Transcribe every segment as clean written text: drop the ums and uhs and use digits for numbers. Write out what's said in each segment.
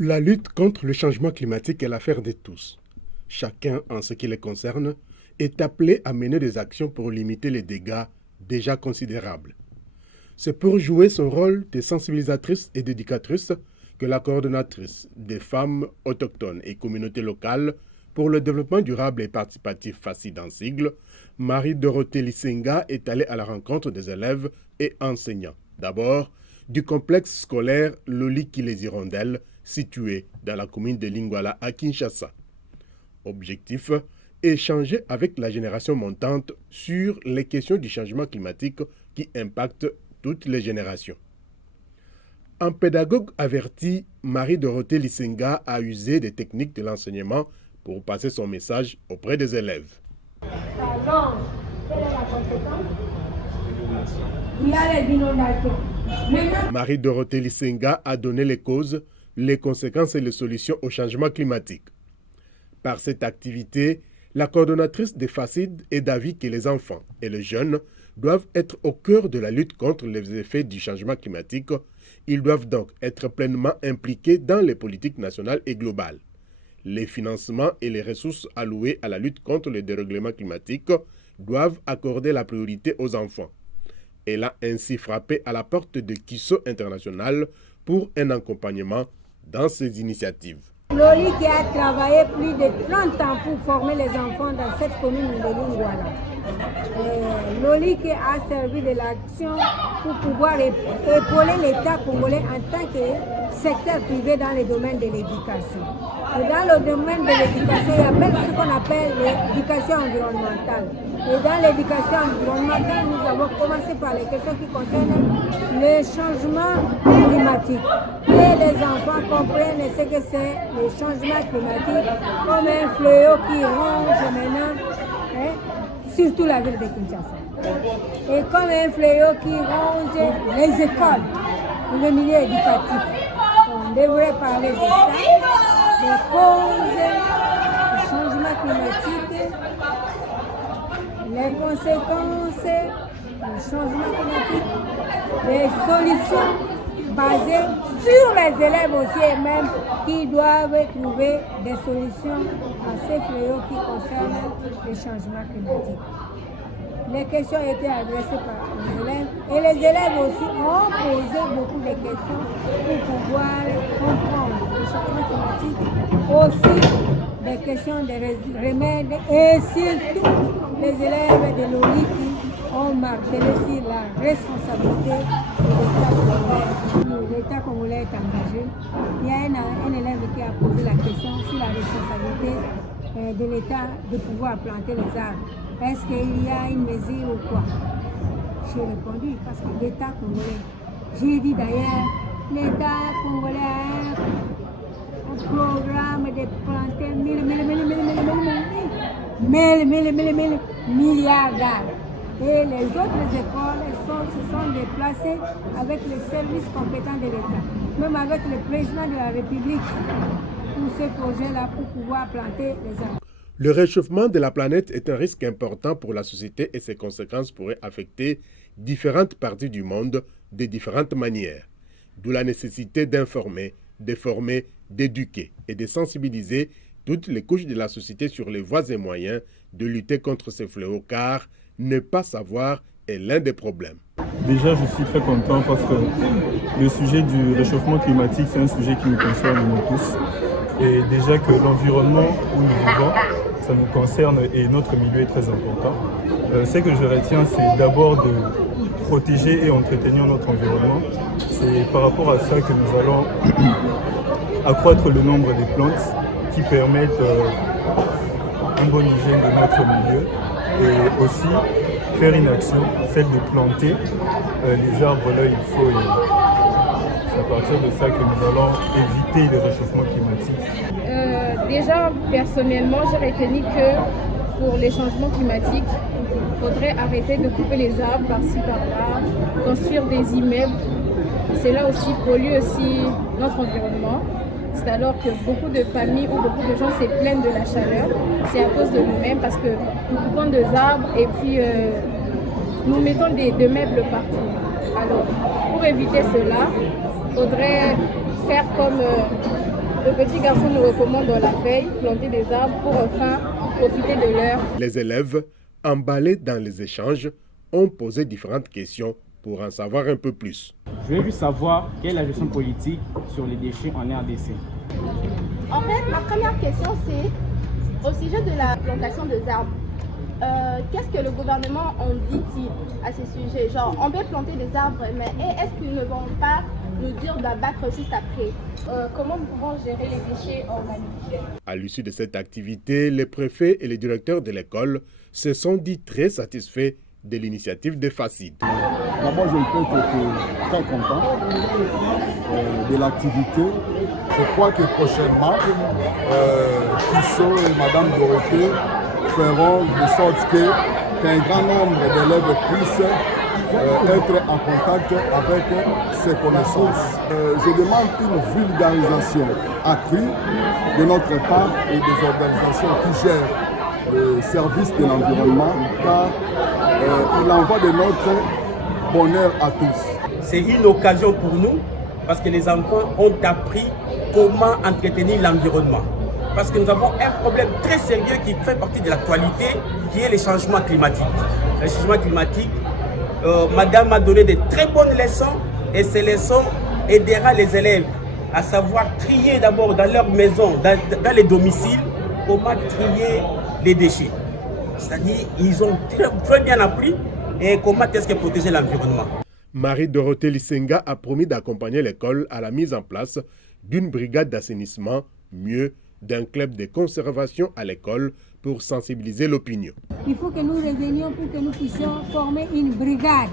La lutte contre le changement climatique est l'affaire de tous. Chacun, en ce qui les concerne, est appelé à mener des actions pour limiter les dégâts déjà considérables. C'est pour jouer son rôle de sensibilisatrice et d'éducatrice que la coordonnatrice des femmes autochtones et communautés locales pour le développement durable et participatif FACID en sigle, Marie-Dorothée Lisenga est allée à la rencontre des élèves et enseignants. D'abord, du complexe scolaire Loliki les Hirondelles, situé dans la commune de Lingwala à Kinshasa. Objectif, échanger avec la génération montante sur les questions du changement climatique qui impactent toutes les générations. Un pédagogue averti, Marie-Dorothée Lisenga a usé des techniques de l'enseignement pour passer son message auprès des élèves. Alors, quelle est la conséquence? Il y a les inondations. Marie-Dorothée Lisenga a donné les causes, les conséquences et les solutions au changement climatique. Par cette activité, la coordonnatrice des FACID est d'avis que les enfants et les jeunes doivent être au cœur de la lutte contre les effets du changement climatique. Ils doivent donc être pleinement impliqués dans les politiques nationales et globales. Les financements et les ressources allouées à la lutte contre le dérèglement climatique doivent accorder la priorité aux enfants. Elle a ainsi frappé à la porte de Kiso International pour un accompagnement dans ces initiatives. Loli qui a travaillé plus de 30 ans pour former les enfants dans cette commune de Lingwala. Loli qui a servi de l'action pour pouvoir épauler l'État congolais en tant que secteur privé dans le domaine de l'éducation. Et dans le domaine de l'éducation, il y a même ce qu'on appelle l'éducation environnementale. Et dans l'éducation environnementale, nous avons commencé par les questions qui concernent le changement climatique. Et les enfants comprennent ce que c'est le changement climatique comme un fléau qui ronge maintenant, surtout la ville de Kinshasa. Et comme un fléau qui ronge les écoles, le milieu éducatif. On devrait parler de ça, des causes du changement climatique, les conséquences du changement climatique, les solutions basées sur les élèves aussi et même qui doivent trouver des solutions à ces fléaux qui concernent le changement climatique. Les questions étaient adressées par les élèves et les élèves aussi ont posé beaucoup de questions pour pouvoir comprendre le changement climatique, aussi des questions de remèdes et surtout les élèves de l'ONU qui ont martelé sur la responsabilité de l'État congolais. L'État congolais est engagé. Il y a un élève qui a posé la question sur la responsabilité de l'État de pouvoir planter les arbres. Est-ce qu'il y a une mesure ou quoi? J'ai répondu parce que l'État congolais, j'ai dit d'ailleurs, l'État congolais a un programme de planter 1000 milliards d'arbres. Et les autres écoles se sont déplacées avec les services compétents de l'État, même avec le président de la République pour ce projet-là pour pouvoir planter les arbres. Le réchauffement de la planète est un risque important pour la société et ses conséquences pourraient affecter différentes parties du monde de différentes manières. D'où la nécessité d'informer, de former, d'éduquer et de sensibiliser toutes les couches de la société sur les voies et moyens de lutter contre ces fléaux car ne pas savoir est l'un des problèmes. Déjà, je suis très content parce que le sujet du réchauffement climatique, c'est un sujet qui nous concerne nous tous. Et déjà que l'environnement où nous vivons, ça nous concerne et notre milieu est très important. Ce que je retiens, c'est d'abord de protéger et entretenir notre environnement. C'est par rapport à ça que nous allons accroître le nombre des plantes qui permettent une bonne hygiène de notre milieu et aussi faire une action, celle de planter les arbres là il faut. C'est à partir de ça que nous allons éviter le réchauffement climatique. Déjà, personnellement, j'ai retenu que pour les changements climatiques, il faudrait arrêter de couper les arbres par-ci par-là, construire des immeubles. Cela aussi pollue aussi notre environnement. C'est alors que beaucoup de familles ou beaucoup de gens se plaignent de la chaleur. C'est à cause de nous-mêmes parce que nous coupons des arbres et puis nous mettons des meubles partout. Alors, pour éviter cela, il faudrait faire comme Le petit garçon nous recommande dans la feuille planter des arbres pour enfin profiter de l'air. Les élèves, emballés dans les échanges, ont posé différentes questions pour en savoir un peu plus. Je veux juste savoir quelle est la gestion politique sur les déchets en RDC. En fait, ma première question, c'est au sujet de la plantation des arbres. Qu'est-ce que le gouvernement en dit-il à ce sujet? Genre, on peut planter des arbres, mais est-ce qu'ils ne vont pas nous dire d'abattre juste après? Comment nous pouvons gérer les déchets organiques? À l'issue de cette activité, les préfets et les directeurs de l'école se sont dit très satisfaits de l'initiative de FACID. Moi, je peux être très content de l'activité. Je crois que prochainement, Tissot et Madame Dorothée feront de sorte qu'un grand nombre d'élèves puissent être en contact avec ces connaissances. Je demande une vulgarisation accrue de notre part et des organisations qui gèrent le service de l'environnement, car il en va de notre bonheur à tous. C'est une occasion pour nous parce que les enfants ont appris comment entretenir l'environnement. Parce que nous avons un problème très sérieux qui fait partie de l'actualité, qui est les changements climatiques. Les changements climatiques, madame m'a donné de très bonnes leçons et ces leçons aideront les élèves à savoir trier d'abord dans leur maison, dans les domiciles, comment trier les déchets. C'est-à-dire ils ont très bien appris et comment est-ce que protéger l'environnement. Marie-Dorothée Lisenga a promis d'accompagner l'école à la mise en place d'une brigade d'assainissement, mieux d'un club de conservation à l'école pour sensibiliser l'opinion. Il faut que nous revenions pour que nous puissions former une brigade.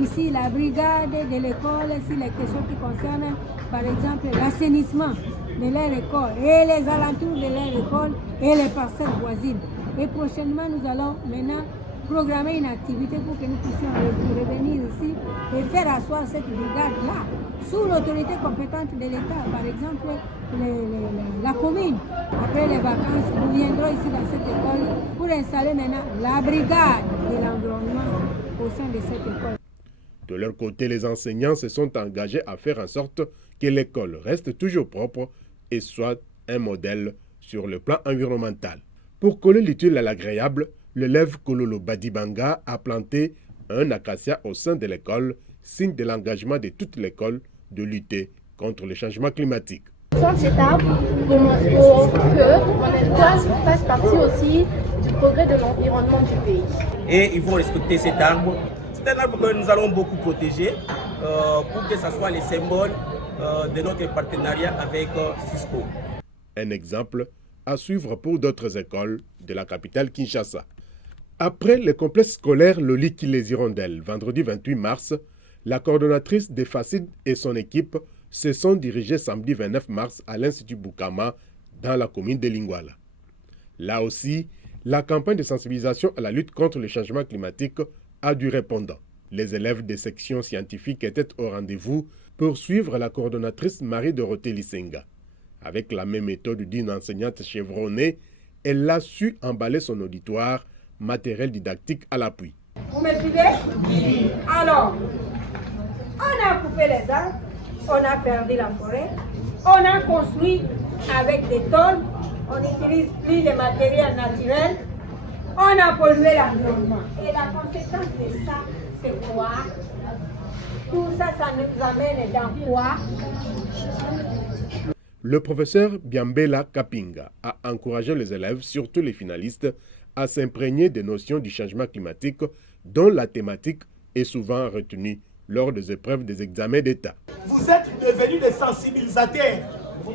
Ici, la brigade de l'école, sur les questions qui concernent, par exemple, l'assainissement de leur école et les alentours de leur école et les parcelles voisines. Et prochainement, nous allons maintenant programmer une activité pour que nous puissions revenir ici et faire asseoir cette brigade-là sous l'autorité compétente de l'État. Par exemple, la commune. Après les vacances, nous viendrons ici dans cette école pour installer maintenant la brigade de l'environnement au sein de cette école. De leur côté, les enseignants se sont engagés à faire en sorte que l'école reste toujours propre et soit un modèle sur le plan environnemental. Pour coller l'utile à l'agréable, l'élève Kololo Badibanga a planté un acacia au sein de l'école, signe de l'engagement de toute l'école de lutter contre le changement climatique. Prendre cet arbre pour que l'école fasse partie aussi du progrès de l'environnement du pays. Et ils vont respecter cet arbre. C'est un arbre que nous allons beaucoup protéger pour que ce soit le symbole de notre partenariat avec Cisco. Un exemple à suivre pour d'autres écoles de la capitale Kinshasa. Après le complexe scolaire Loliki-les Hirondelles, vendredi 28 mars, la coordonnatrice des FACID et son équipe se sont dirigés samedi 29 mars à l'Institut Boukama dans la commune de Lingwala. Là aussi, la campagne de sensibilisation à la lutte contre le changement climatique a du répondant. Les élèves des sections scientifiques étaient au rendez-vous pour suivre la coordonnatrice Marie-Dorothée Lisenga. Avec la même méthode d'une enseignante chevronnée, elle a su emballer son auditoire, matériel didactique à l'appui. Vous me suivez? Alors, on a coupé les arbres, on a perdu la forêt, on a construit avec des tôles, on n'utilise plus les matériels naturels, on a pollué l'environnement. Et la conséquence de ça, c'est quoi? Tout ça, ça nous amène dans quoi? Le professeur Biambela Kapinga a encouragé les élèves, surtout les finalistes, à s'imprégner des notions du changement climatique dont la thématique est souvent retenue lors des épreuves des examens d'État. Vous êtes devenus des sensibilisateurs pour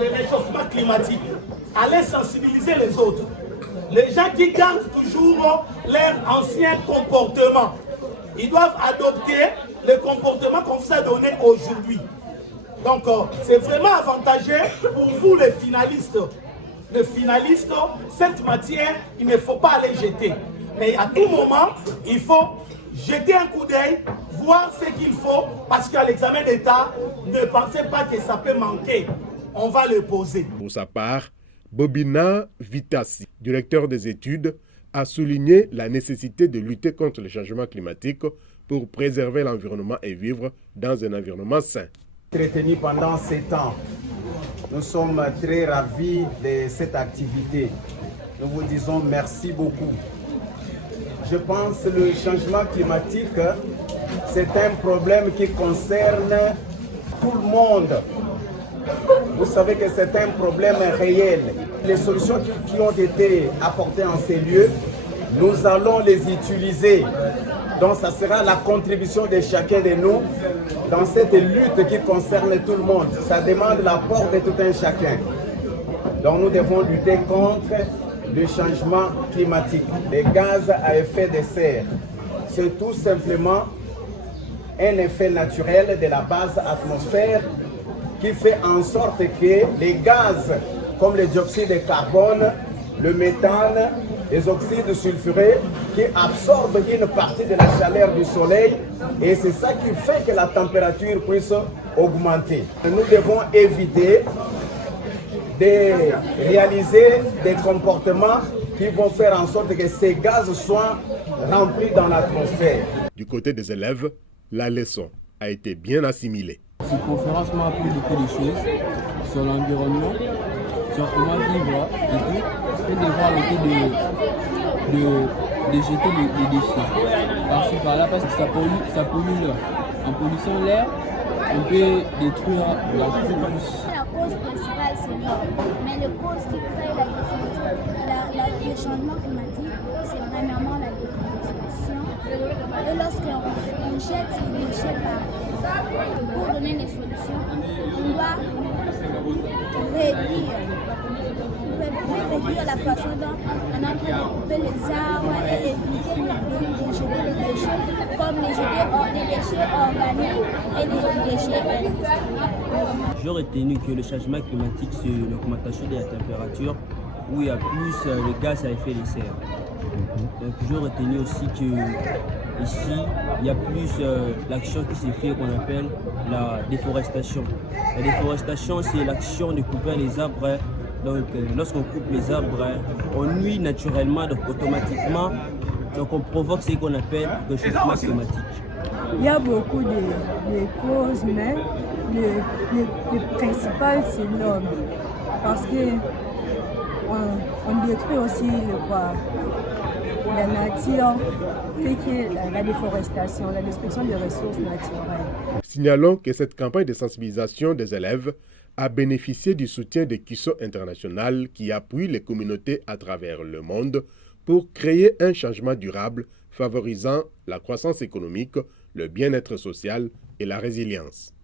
le réchauffement climatique. Allez sensibiliser les autres. Les gens qui gardent toujours leur ancien comportement, ils doivent adopter le comportement qu'on vous a donné aujourd'hui. Donc, c'est vraiment avantageux pour vous les finalistes. Les finalistes, cette matière, il ne faut pas aller jeter. Mais à tout moment, il faut jeter un coup d'œil, voir ce qu'il faut, parce qu'à l'examen d'État, ne pensez pas que ça peut manquer. On va le poser. Pour sa part, Bobina Vitasi, directeur des études, a souligné la nécessité de lutter contre le changement climatique pour préserver l'environnement et vivre dans un environnement sain. Retenu pendant 7 ans Nous sommes très ravis de cette activité. Nous vous disons merci beaucoup. Je pense que le changement climatique, c'est un problème qui concerne tout le monde. Vous savez que c'est un problème réel. Les solutions qui ont été apportées en ces lieux, nous allons les utiliser. Donc ça sera la contribution de chacun de nous dans cette lutte qui concerne tout le monde. Ça demande l'apport de tout un chacun. Donc nous devons lutter contre le changement climatique, les gaz à effet de serre. C'est tout simplement un effet naturel de la basse atmosphère qui fait en sorte que les gaz comme le dioxyde de carbone, le méthane, les oxydes sulfureux qui absorbent une partie de la chaleur du soleil et c'est ça qui fait que la température puisse augmenter. Nous devons éviter de réaliser des comportements qui vont faire en sorte que ces gaz soient remplis dans l'atmosphère. Du côté des élèves, la leçon a été bien assimilée. Cette conférence m'a appris beaucoup de choses sur l'environnement, sur comment vivre et tout. Et devoir arrêter de jeter les déchets par-ci par-là parce que ça pollue l'air. En polluant l'air, on peut détruire la plus. La cause principale, c'est l'homme. Mais les causes qui créent le changement climatique, c'est premièrement la déforestation. Et lorsqu'on jette les déchets pour donner des solutions, on doit réduire la façon dont on est en train de couper les arbres et éviter de jeter les déchets, comme les déchets organiques et les déchets industriels. J'ai retenu que le changement climatique, c'est l'augmentation de la température où il y a plus de gaz à effet de serre. Donc j'ai retenu aussi que ici, il y a plus l'action qui s'est faite qu'on appelle la déforestation. La déforestation, c'est l'action de couper les arbres. Donc lorsqu'on coupe les arbres, on nuit naturellement, donc automatiquement, donc on provoque ce qu'on appelle le changement climatique. Il y a beaucoup de causes, mais le principal c'est l'homme. Parce que on détruit aussi la nature, fait que la déforestation, la destruction des ressources naturelles. Signalons que cette campagne de sensibilisation des élèves a bénéficié du soutien de Kiso International qui appuie les communautés à travers le monde pour créer un changement durable favorisant la croissance économique, le bien-être social et la résilience.